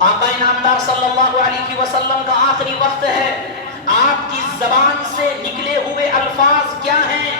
آقا نامدار صلی اللہ علیہ وسلم کا آخری وقت ہے، آپ کی زبان سے نکلے ہوئے الفاظ کیا ہیں؟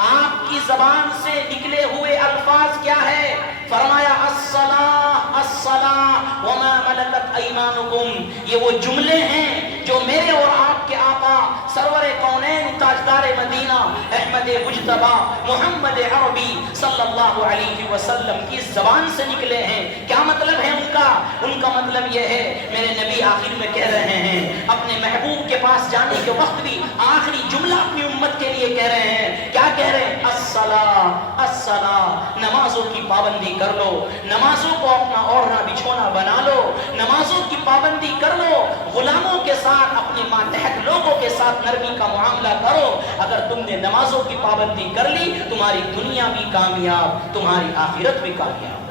آپ کی زبان سے نکلے ہوئے الفاظ کیا ہے؟ فرمایا الصلاۃ الصلاۃ وما ملکت ایمانکم، یہ وہ جملے ہیں جو میرے اور آپ کے آقا سرور کونین تاجدار مدینہ احمد مجتبی محمد عربی صلی اللہ علیہ وسلم کی زبان سے نکلے ہیں۔ کیا مطلب ہے ان کا؟ ان کا مطلب یہ ہے، میرے نبی آخر میں کہہ رہے ہیں، اپنے محبوب کے پاس جانے کے وقت بھی آخری جملہ اپنی امت کے لیے کہہ رہے ہیں۔ کیا کہہ رہے ہیں؟ الصلاۃ الصلاۃ، نمازوں کی پابندی کر لو، نمازوں کو اپنا اوڑھنا بچھونا بنا لو، نمازوں کی پابندی کر لو، غلاموں کے ساتھ اپنے ماتحت لوگوں کے ساتھ نرمی کا معاملہ کرو۔ اگر تم نے نمازوں کی پابندی کر لی، تمہاری دنیا بھی کامیاب، تمہاری آخرت بھی کامیاب۔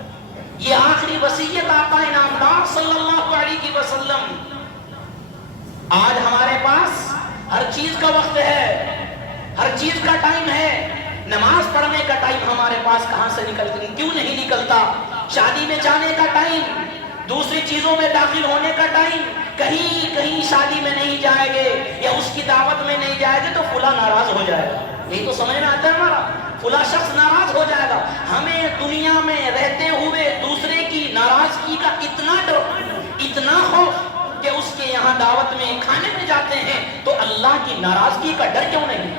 یہ آخری وصیت آقا نامدار صلی اللہ علیہ وسلم۔ آج ہمارے پاس ہر چیز کا وقت ہے، ہر چیز کا ٹائم ہے، نماز پڑھنے کا ٹائم ہمارے پاس کہاں سے نکلتا، کیوں نہیں نکلتا؟ شادی میں جانے کا ٹائم، دوسری چیزوں میں داخل ہونے کا ٹائم، کہیں شادی میں نہیں جائیں گے یا اس کی دعوت میں نہیں جائیں گے تو فلاں ناراض ہو جائے گا، یہی تو سمجھ میں آتا ہے ہمارا، فلاں شخص ناراض ہو جائے گا۔ ہمیں دنیا میں رہتے ہوئے دوسرے کی ناراضگی کا اتنا ڈر، اتنا خوف کہ اس کے یہاں دعوت میں کھانے میں جاتے ہیں تو اللہ کی ناراضگی کا ڈر کیوں نہیں؟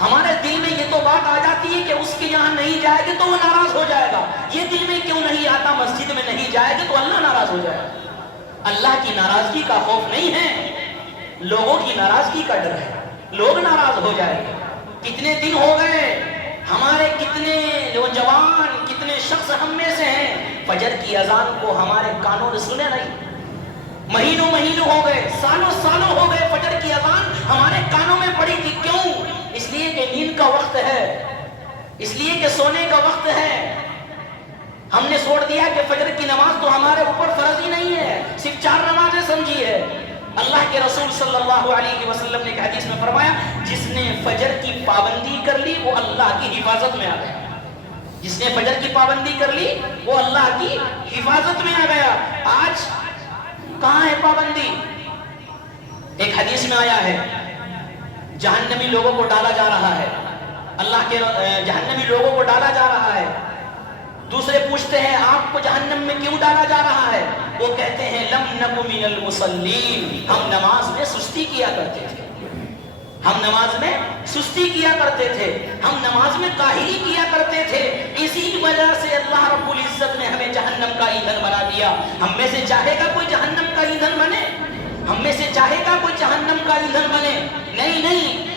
ہمارے دل میں یہ تو بات آ جاتی ہے کہ اس کے یہاں نہیں جائے گے تو وہ ناراض ہو جائے گا، یہ دل میں کیوں نہیں آتا مسجد میں نہیں جائے گے تو اللہ ناراض ہو جائے گا؟ اللہ کی ناراضگی کا خوف نہیں ہے، لوگوں کی ناراضگی کا ڈر ہے، لوگ ناراض ہو جائیں گے۔ کتنے دن ہو گئے، ہمارے کتنے نوجوان، کتنے شخص ہم میں سے ہیں، فجر کی اذان کو ہمارے کانوں نے سنے نہیں، مہینوں ہو گئے، سالوں ہو گئے، فجر کی اذان ہمارے کانوں میں پڑی تھی۔ کیوں؟ اس لیے کہ نیند کا وقت ہے، اس لیے کہ سونے کا وقت ہے۔ ہم نے چھوڑ دیا کہ فجر کی نماز تو ہمارے اوپر فرض ہی نہیں ہے، صرف 4 نمازیں سمجھی ہے۔ اللہ کے رسول صلی اللہ علیہ وسلم نے ایک حدیث میں فرمایا، جس نے فجر کی پابندی کر لی وہ اللہ کی حفاظت میں آ گیا، جس نے فجر کی پابندی کر لی وہ اللہ کی حفاظت میں آ گیا۔ آج کہاں ہے پابندی؟ ایک حدیث میں آیا ہے، جہنمی لوگوں کو ڈالا جا رہا ہے، اللہ کے جہنمی لوگوں کو ڈالا جا رہا ہے۔ دوسرے پوچھتے ہیں آپ کو جہنم میں کیوں ڈالا جا رہا ہے؟ وہ کہتے ہیں لم نک من المصلین، ہم نماز میں سستی کیا کرتے تھے، ہم نماز میں سستی کیا کرتے تھے، ہم نماز میں کاہلی کیا کرتے تھے، اسی وجہ سے اللہ رب العزت نے ہمیں جہنم کا ایندھن بنا دیا۔ ہم میں سے چاہے گا کوئی جہنم کا ایندھن بنے؟ ہم میں سے چاہے گا کوئی جہنم کا ایندھن بنے؟ نہیں،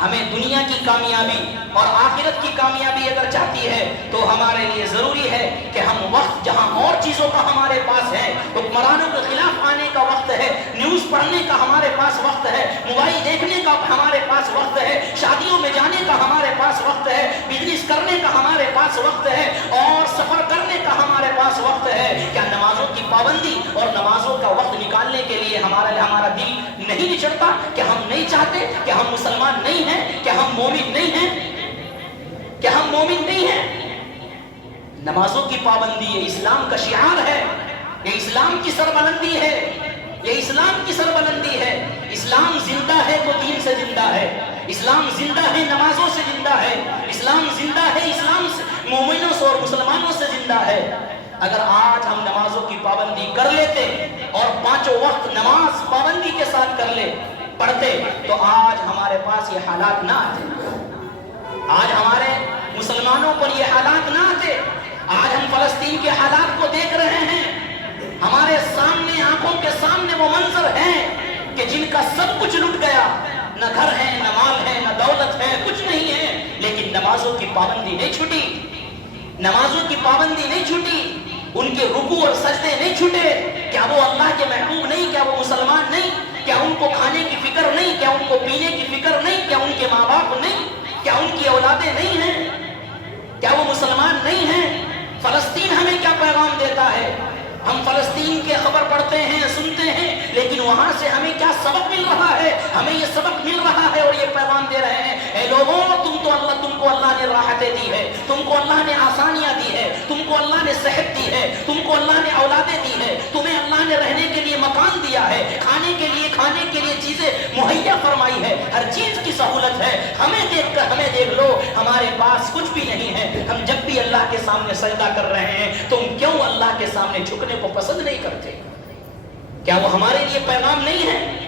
ہمیں دنیا کی کامیابی اور آخرت کی کامیابی اگر چاہتی ہے تو ہمارے لیے ضروری ہے کہ ہم وقت جہاں اور چیزوں کا ہمارے پاس ہے، حکمرانوں کے خلاف آنے کا وقت ہے، نیوز پڑھنے کا ہمارے پاس وقت ہے، موبائل دیکھنے کا ہمارے پاس وقت ہے، شادیوں میں جانے کا ہمارے پاس وقت ہے، بزنس کرنے کا ہمارے پاس وقت ہے، اور سفر کرنے کا ہمارے پاس وقت ہے۔ کیا نمازوں کی پابندی اور نمازوں کا وقت نکالنے کے لیے ہمارا دل نہیں نچڑتا کہ ہم نہیں چاہتے کہ ہم مسلمان نہیں ہیں، کہ ہم مومن نہیں ہیں، کہ ہم مومن نہیں ہیں؟ نمازوں کی پابندی یہ اسلام کا شعار ہے، یہ اسلام کی سربلندی ہے، یہ اسلام کی سربلندی ہے۔ اسلام زندہ ہے تو دین سے زندہ ہے، اسلام زندہ ہے نمازوں سے زندہ ہے، اسلام زندہ ہے، اسلام مومنوں سے اور مسلمانوں سے زندہ ہے۔ اگر آج ہم نمازوں کی پابندی کر لیتے اور 5 وقت نماز پابندی کے ساتھ پڑھتے تو آج ہمارے پاس یہ حالات نہ آتے، آج ہمارے مسلمانوں پر یہ حالات نہ آتے۔ آج ہم فلسطین کے حالات کو دیکھ رہے ہیں، ہمارے سامنے آنکھوں کے سامنے وہ منظر ہیں کہ جن کا سب کچھ لٹ گیا، نہ گھر ہے، نہ مال ہے، نہ دولت ہے، کچھ نہیں ہے، لیکن نمازوں کی پابندی نہیں چھوٹی، نمازوں کی پابندی نہیں چھوٹی، ان کے رکوع اور سجدے نہیں چھوٹے۔ کیا وہ اللہ کے محبوب نہیں؟ کیا وہ مسلمان نہیں؟ کیا ان کو کھانے کی فکر نہیں؟ کیا ان کو پینے کی فکر نہیں؟ کیا ان کے ماں باپ نہیں؟ کیا ان کی اولادیں نہیں ہیں؟ کیا وہ مسلمان نہیں ہیں؟ فلسطین ہمیں کیا پیغام دیتا ہے؟ ہم فلسطین کے خبر پڑھتے ہیں، سنتے ہیں، لیکن وہاں سے ہمیں کیا سبق مل رہا ہے؟ ہمیں یہ سبق مل رہا ہے اور یہ پیغام دے رہے ہیں، اے لوگوں، تم کو اللہ نے راحتیں دی ہے، تم کو اللہ نے آسانیاں دی ہے، تم کو اللہ نے صحت دی ہے، تم کو اللہ نے اولادیں دی ہے، تمہیں اللہ کیا ہے, کھانے کے لیے چیزیں مہیا فرمائی ہے, ہر چیز کی سہولت ہے. ہمیں دیکھ لو, ہمارے پاس کچھ بھی نہیں ہے. ہم جب بھی اللہ کے سامنے سجدہ کر رہے ہیں تو ہم کیوں اللہ کے سامنے جھکنے کو پسند نہیں کرتے؟ کیا وہ ہمارے لیے پیغام نہیں ہے؟